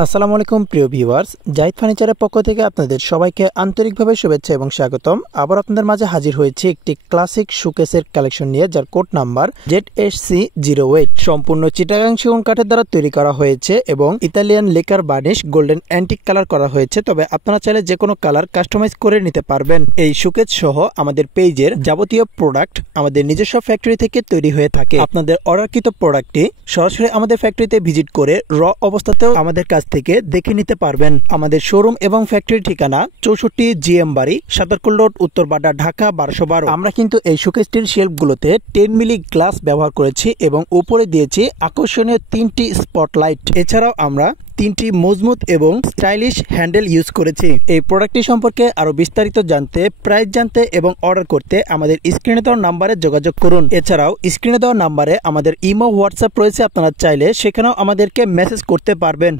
আসসালামু আলাইকুম প্রিয় ভিউয়ার্স, জাহিদ ফার্নিচারের পক্ষ থেকে আপনাদের সবাইকে আন্তরিকভাবে শুভেচ্ছা এবং স্বাগতম। আবার আপনাদের মাঝে হাজির হয়েছে একটি ক্লাসিক শোকেসের কালেকশন নিয়ে, যার কোড নাম্বার ZSC08। সম্পূর্ণ চিটাগাং সেগুন কাঠের দ্বারা তৈরি করা হয়েছে এবং Italian lacquer varnish golden antique colour করা হয়েছে। তবে আপনারা চাইলে যে কোনো কালার কাস্টমাইজ করে নিতে পারবেন। এই শোকেস সহ আমাদের পেজের যাবতীয় প্রোডাক্ট আমাদের নিজস্ব ফ্যাক্টরি থেকে তৈরি হয়ে থাকে। আপনাদের অর্ডারকৃত প্রোডাক্টটি সরাসরি আমাদের ফ্যাক্টরিতে ভিজিট করে র অবস্থাতেও আমাদের কাছ থেকে দেখে নিতে পারবেন। আমাদের শোরুম এবং ফ্যাক্টরি ঠিকানা 64 GM বাড়ি, সাতারকুল রোড, উত্তরবাড্ডা, ঢাকা 1212। আমরা কিন্তু এই শোকেসটির শেলফগুলোতে 10 মিলি গ্লাস ব্যবহার করেছি এবং উপরে দিয়েছি আকর্ষণীয় 3টি স্পটলাইট। এছাড়াও আমরা 3টি মজবুত এবং স্টাইলিশ হ্যান্ডেল ইউজ করেছি। এই প্রোডাক্টটি সম্পর্কে আরো বিস্তারিত জানতে, প্রাইস জানতে এবং অর্ডার করতে আমাদের স্ক্রিনে দেওয়া নাম্বারে যোগাযোগ করুন। এছাড়াও স্ক্রিনে দেওয়া নাম্বারে আমাদের ইমো, হোয়াটসঅ্যাপ রয়েছে, আপনারা চাইলে সেখানেও আমাদেরকে মেসেজ করতে পারবেন।